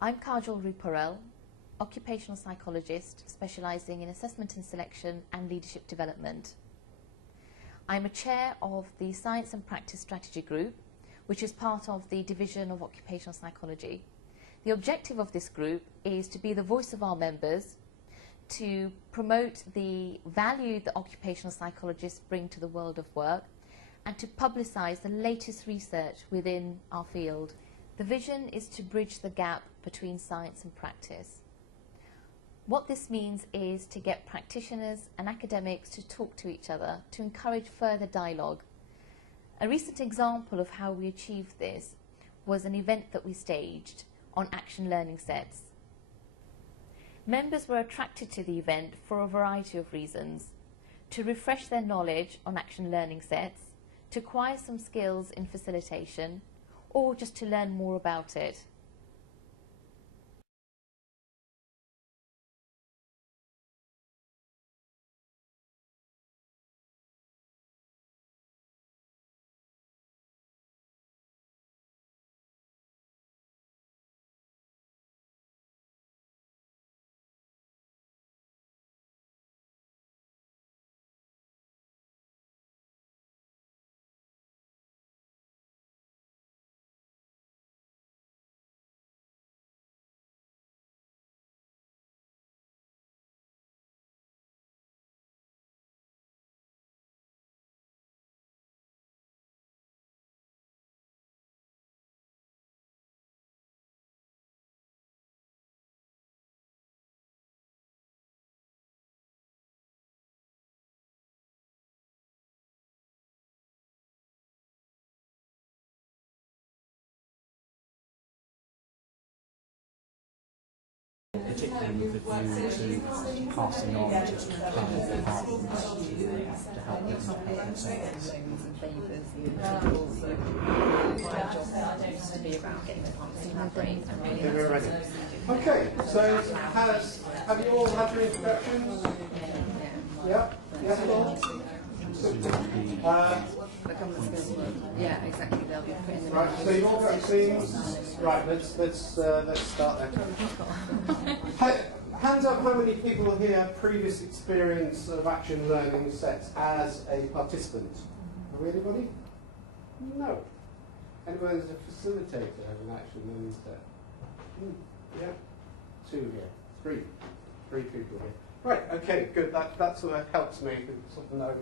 I'm Kajal Ruparel, occupational psychologist specialising in assessment and selection and leadership development. I'm a chair of the Science and Practice Strategy Group, which is part of the Division of Occupational Psychology. The objective of this group is to be the voice of our members, to promote the value that occupational psychologists bring to the world of work, and to publicise the latest research within our field. The vision is to bridge the gap between science and practice. What this means is to get practitioners and academics to talk to each other, to encourage further dialogue. A recent example of how we achieved this was an event that we staged on action learning sets. Members were attracted to the event for a variety of reasons: to refresh their knowledge on action learning sets, to acquire some skills in facilitation, or just to learn more about it. Particularly with a view to passing on to current departments to help them develop themselves. To be about getting the departments to collaborate and really We're ready. Okay, so have you all had your introductions? Yeah? Yes, all? yeah, exactly. They'll be putting them Right, so you've all got themes. Right, let's start then. Hands up, how many people here previous experience of action learning sets as a participant? Are we anybody? No. Anyone as a facilitator of an action learning set? Yeah. 2 here. 3. 3 people here. Right, okay, good. That sort of helps me to sort of know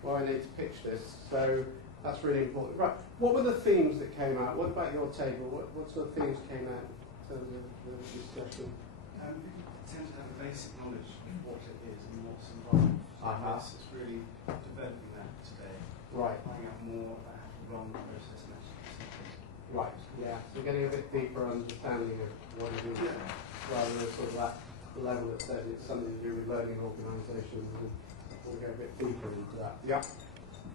why I need to pitch this. So that's really important. Right, what were the themes that came out? What about your table? What sort of themes came out in terms of the discussion? People tend to have a basic knowledge of what it is and what's involved. It's really developing that today. Right. Finding out more about how to run the process and actually. Right, yeah. So getting a bit deeper understanding of what it is, rather than sort of that level that says it's something to do with learning organisations, and we'll go a bit deeper into that. Yeah.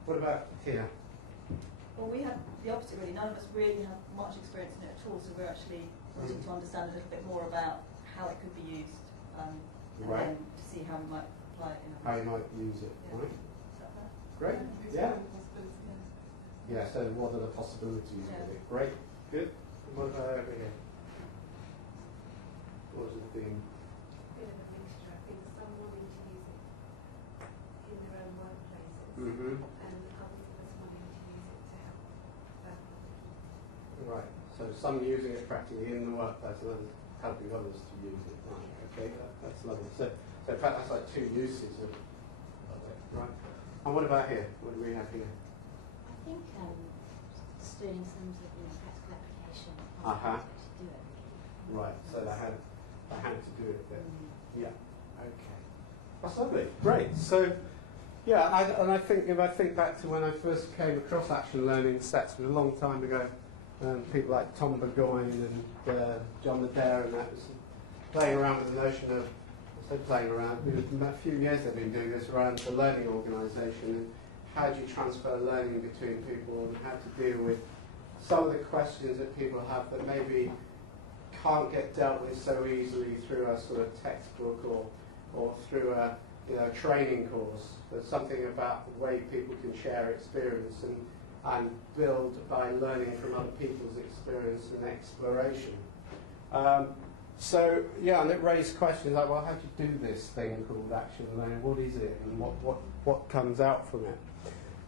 What about here? Well, we have the opposite really. None of us really have much experience in it at all, so we're actually wanting to understand a little bit more about how it could be used, and then to see how we might apply it in How you might use it, right? Is that fair? Great. Yeah. Yeah, so what are the possibilities of it? Great. Good. And what about over here? What was the theme? Bit of a mixture. I think some wanting to use it in their own workplaces, Mm-hmm. and others of us wanting to use it to help other people. Right. So some using it practically in the workplace and others helping others to use it. Right. Okay. That's lovely. So in fact, that's like 2 uses of it. Right. And what about here? What do we have here? I think just doing some sort of practical application of Uh-huh. to do it. Right. So they had to do it then. Yeah. Okay. That's lovely. Great. So yeah, I think if I think back to when I first came across action learning sets, it was a long time ago. People like Tom Burgoyne and John Adair and that was playing around with the notion of, playing around, a few years they've been doing this around the learning organisation and how do you transfer learning between people and how to deal with some of the questions that people have that maybe can't get dealt with so easily through a sort of textbook or through a training course. There's something about the way people can share experience and build by learning from other people's experience and exploration. So yeah, and it raised questions like, well, how do you do this thing called action learning? What is it, and what comes out from it?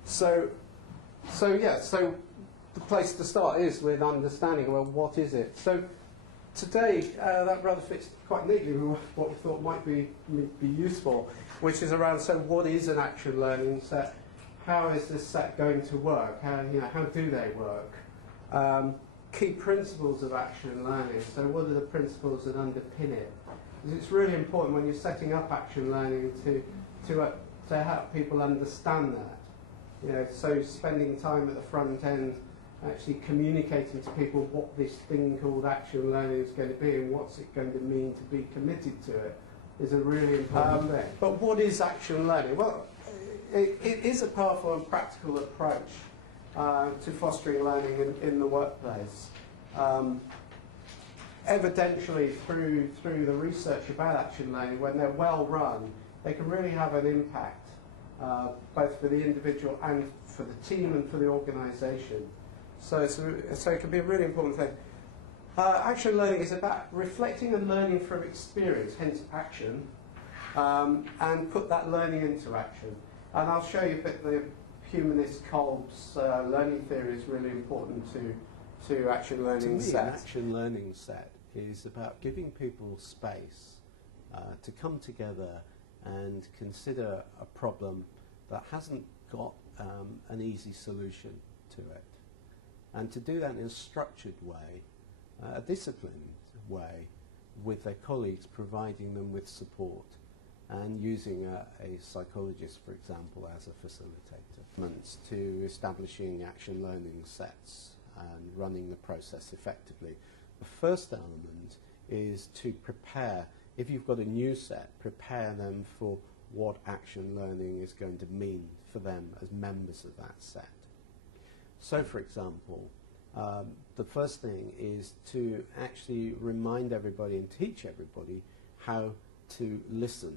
So the place to start is with understanding, well, what is it? So today, that rather fits quite neatly with what we thought might be useful, which is around, so what is an action learning set? How is this set going to work? How do they work? Key principles of action learning. So what are the principles that underpin it? Because it's really important when you're setting up action learning to help people understand that. So spending time at the front end, actually communicating to people what this thing called action learning is going to be and what's it going to mean to be committed to it is a really important thing. But what is action learning? Well, it is a powerful and practical approach to fostering learning in the workplace. Evidentially, through the research about action learning, when they're well run, they can really have an impact, both for the individual and for the team and for the organisation. So it can be a really important thing. Action learning is about reflecting and learning from experience, hence action, and put that learning into action. And I'll show you that the humanist Kolb's learning theory is really important to action learning set. An action learning set is about giving people space to come together and consider a problem that hasn't got an easy solution to it. And to do that in a structured way, a disciplined way, with their colleagues, providing them with support and using a psychologist, for example, as a facilitator. To establishing action learning sets and running the process effectively. The first element is to prepare, if you've got a new set, prepare them for what action learning is going to mean for them as members of that set. So, for example, the first thing is to actually remind everybody and teach everybody how to listen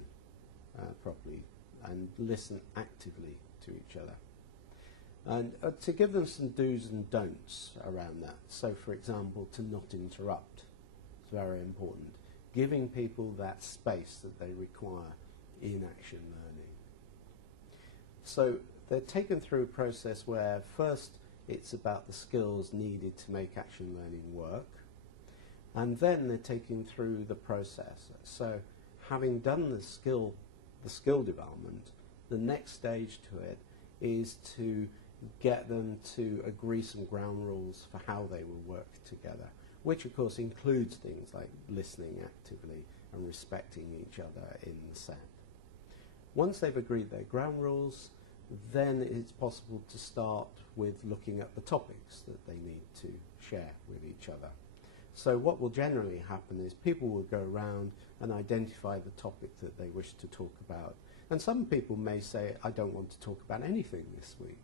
properly and listen actively to each other. And to give them some do's and don'ts around that. So, for example, to not interrupt. It's very important. Giving people that space that they require in action learning. So they're taken through a process where first it's about the skills needed to make action learning work, and then they're taken through the process. So having done the skill development, the next stage to it is to get them to agree some ground rules for how they will work together, which of course includes things like listening actively and respecting each other in the set. Once they've agreed their ground rules, then it's possible to start with looking at the topics that they need to share with each other. So what will generally happen is people will go around and identify the topic that they wish to talk about. And some people may say, I don't want to talk about anything this week.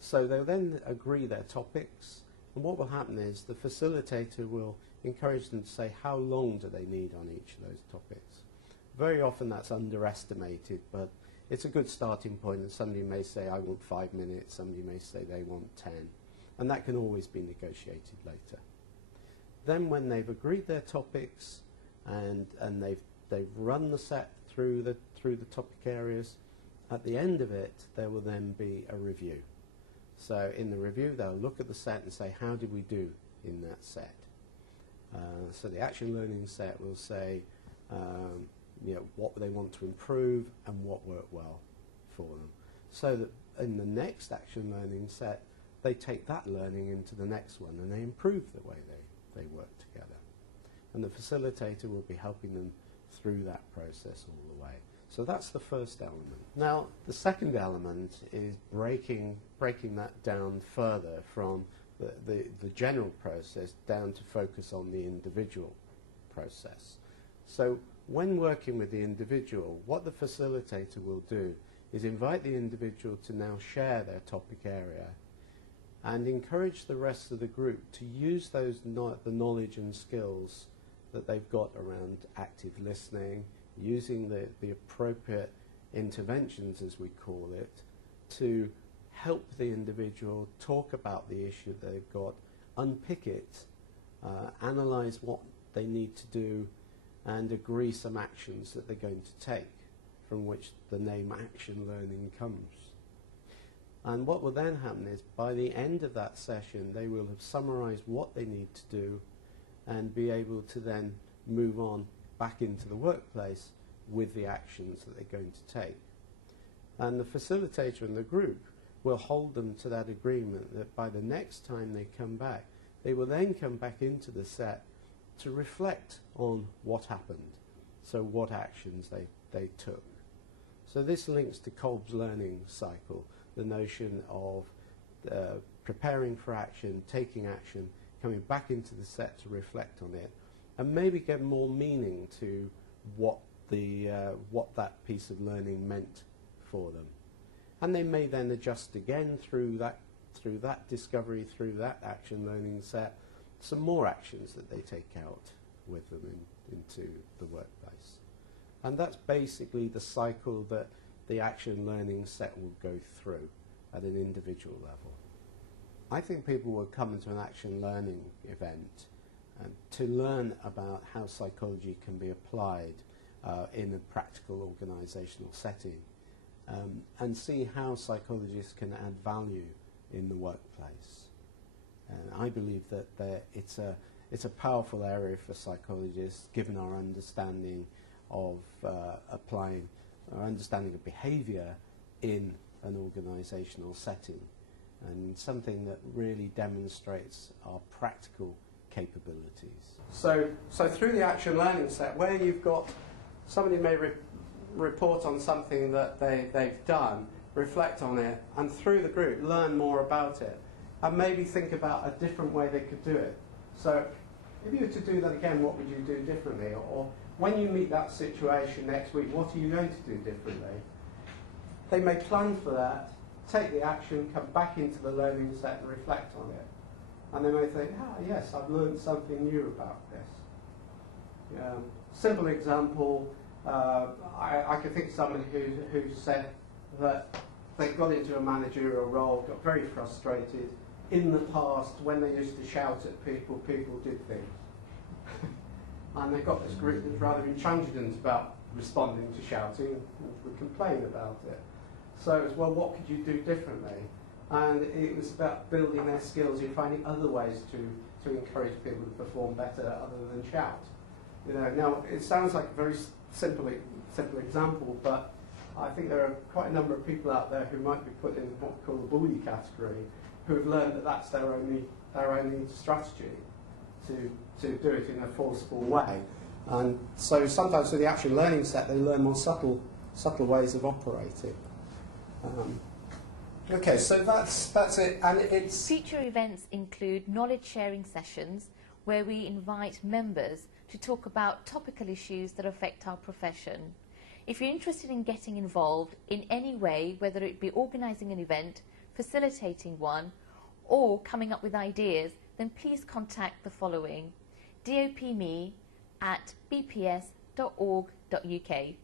So they'll then agree their topics, and what will happen is the facilitator will encourage them to say how long do they need on each of those topics. Very often that's underestimated, but it's a good starting point, and somebody may say, I want 5 minutes, somebody may say they want 10, and that can always be negotiated later. Then when they've agreed their topics and they've run the set through the topic areas, at the end of it there will then be a review. So in the review they'll look at the set and say, how did we do in that set? So the action learning set will say what they want to improve and what worked well for them. So that in the next action learning set they take that learning into the next one and they improve the way they work together. And the facilitator will be helping them through that process all the way. So that's the first element. Now, the second element is breaking that down further from the general process down to focus on the individual process. So when working with the individual, what the facilitator will do is invite the individual to now share their topic area and encourage the rest of the group to use the knowledge and skills that they've got around active listening, using the appropriate interventions, as we call it, to help the individual talk about the issue they've got, unpick it, analyse what they need to do, and agree some actions that they're going to take, from which the name Action Learning comes. And what will then happen is, by the end of that session, they will have summarised what they need to do and be able to then move on back into the workplace with the actions that they're going to take. And the facilitator in the group will hold them to that agreement that by the next time they come back, they will then come back into the set to reflect on what happened, so what actions they took. So this links to Kolb's learning cycle, the notion of preparing for action, taking action, coming back into the set to reflect on it, and maybe get more meaning to what that piece of learning meant for them. And they may then adjust again through that discovery, through that action learning set, some more actions that they take out with them into the workplace. And that's basically the cycle that the action learning set will go through at an individual level. I think people will come into an action learning event to learn about how psychology can be applied in a practical organisational setting, and see how psychologists can add value in the workplace. And I believe that it's a powerful area for psychologists, given our understanding of applying our understanding of behaviour in an organisational setting, and something that really demonstrates our practical capabilities. So through the action learning set, where you've got somebody may report on something that they've done, reflect on it, and through the group learn more about it, and maybe think about a different way they could do it. So if you were to do that again, what would you do differently? Or when you meet that situation next week, what are you going to do differently? They may plan for that, take the action, come back into the learning set and reflect on it. And they may think, yes, I've learned something new about this. Simple example, I could think of somebody who said that they got into a managerial role, got very frustrated. In the past, when they used to shout at people, people did things. And they got this group that's rather intransigent about responding to shouting and would complain about it. So it was, well, what could you do differently? And it was about building their skills in finding other ways to encourage people to perform better other than shout. Now, it sounds like a very simple example, but I think there are quite a number of people out there who might be put in what we call the bully category, who have learned that that's their only strategy to do it in a forceful way. And so sometimes with the action learning set, they learn more subtle ways of operating. Okay, so that's it, and it's... Future events include knowledge sharing sessions where we invite members to talk about topical issues that affect our profession. If you're interested in getting involved in any way, whether it be organising an event, facilitating one, or coming up with ideas, then please contact the following: dopme@bps.org.uk.